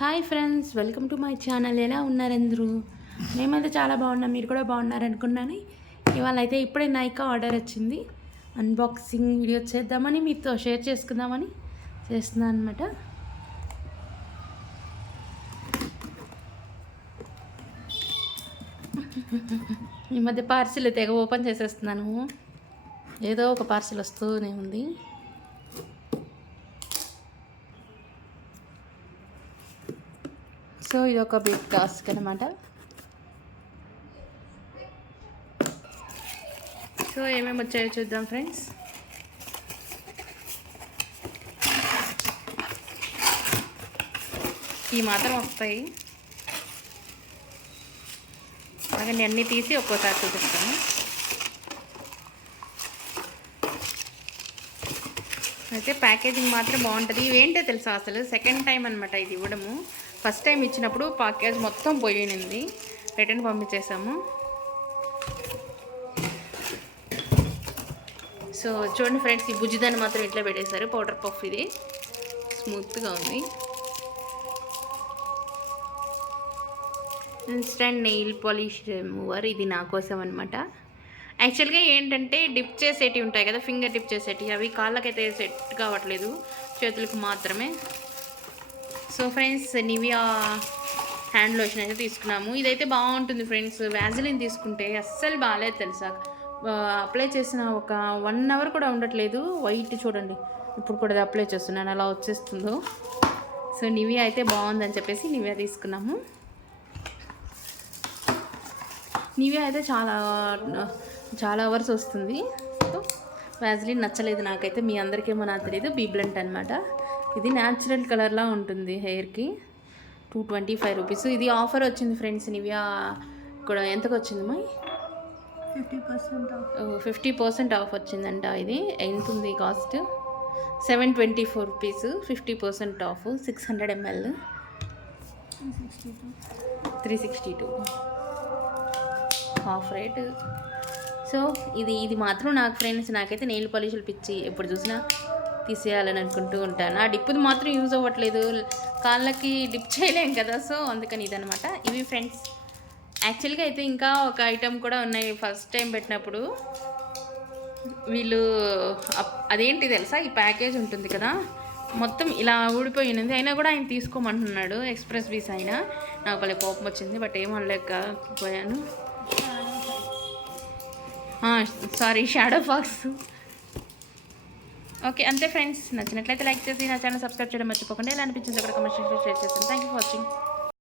Hi friends, welcome to my channel. ఎలా ఉన్నారు అందరూ? మేమైతే చాలా బాగున్నాం, మీరు కూడా బాగున్నారు అనుకున్నాను. ఇవాళ అయితే ఇప్పుడే నైకా ఆర్డర్ వచ్చింది. అన్బాక్సింగ్ వీడియో చేద్దామని మీతో షేర్ చేసుకుందామని చేస్తున్నాను అనమాట. ఈ మధ్య పార్సిల్ తెగ ఓపెన్ చేసేస్తున్నాను. ఏదో ఒక పార్సిల్ వస్తూనే ఉంది. సో ఇది ఒక బిగ్ టాస్క్ అనమాట. సో ఏమేమి వచ్చాయో చూద్దాం ఫ్రెండ్స్. ఈ మాత్రం వస్తాయి. అలాగే అన్నీ తీసి ఒక్కోసారి చూపిస్తాను. అయితే ప్యాకేజింగ్ మాత్రం బాగుంటుంది. ఇవేంటో తెలుసా, అసలు సెకండ్ టైం అనమాట ఇది ఇవ్వడము. ఫస్ట్ టైం ఇచ్చినప్పుడు ప్యాకేజ్ మొత్తం పోయింది, రిటర్న్ పంపించేసాము. సో చూడండి ఫ్రెండ్స్, ఈ బుజ్జిదాన్ని మాత్రం ఇట్లా పెట్టేశారు. పౌడర్ పఫ్ ఇది స్మూత్గా ఉంది. ఇన్స్టెంట్ నెయిల్ పాలిష్ రిమూవర్, ఇది నా కోసం అనమాట. యాక్చువల్గా ఏంటంటే డిప్ చేసేటివి ఉంటాయి కదా, ఫింగర్ డిప్ చేసేటివి, అవి కాళ్ళకైతే సెట్ కావట్లేదు, చేతులకు మాత్రమే. So friends, Nivea hand lotion అయితే తీసుకున్నాము. ఇదైతే బాగుంటుంది ఫ్రెండ్స్. వ్యాజిలిన్ తీసుకుంటే అస్సలు బాగాలేదు తెలుసా. అప్లై చేసిన ఒక 1 అవర్ కూడా ఉండట్లేదు. వైట్ చూడండి, ఇప్పుడు కూడా అప్లై చేస్తున్నాను, అలా వచ్చేస్తుందో. సో నివియా అయితే బాగుందని చెప్పేసి నివియా తీసుకున్నాము. నివియా అయితే చాలా అవర్స్ వస్తుంది. సో వ్యాజిలిన్ నచ్చలేదు నాకైతే, మీ అందరికేమో నాకు తెలియదు. బీ బ్లంట్ అనమాట. ఇది న్యాచురల్ కలర్లా ఉంటుంది హెయిర్కి. 225 రూపీస్. ఇది ఆఫర్ వచ్చింది ఫ్రెండ్స్. నివియా కూడా ఎంతకు వచ్చింది మై? 50% ఆఫ్ వచ్చిందంట. ఇది ఎంత ఉంది cost? 724 rupees. 50% of. 600 ml 362 half rate. So ఇది మాత్రం నాకు ఫ్రెండ్స్, నాకైతే నెయిల్ పాలిష్లు పిచ్చి, ఎప్పుడు చూసినా తీసేయాలని అనుకుంటూ ఉంటాను. ఆ డిప్పుది మాత్రం యూజ్ అవ్వట్లేదు, కాళ్ళకి డిప్ చేయలేం కదా. సో అందుకని ఇదనమాట. ఇవి ఫ్రెండ్స్. యాక్చువల్గా అయితే ఇంకా ఒక ఐటెం కూడా ఉన్నాయి. ఫస్ట్ టైం పెట్టినప్పుడు వీళ్ళు అదేంటి తెలుసా, ఈ ప్యాకేజ్ ఉంటుంది కదా, మొత్తం ఇలా ఊడిపోయినది. అయినా కూడా ఆయన తీసుకోమంటున్నాడు, ఎక్స్ప్రెస్ వీస్ అయినా. నాకు వాళ్ళ కోపం వచ్చింది, బట్ ఏం అనలేకపోయాను. Sorry, shadow fox. ఓకే అంతే ఫ్రెండ్స్. నచ్చినట్లయితే లైక్ చేసి నా ఛానల్ సబ్స్క్రైబ్ చేయడం మర్చిపోకుండా. ఎలా అనిపించింది అక్కడ కామెంట్ సెక్షన్లో షేర్ చేస్తాను. Thank you for watching.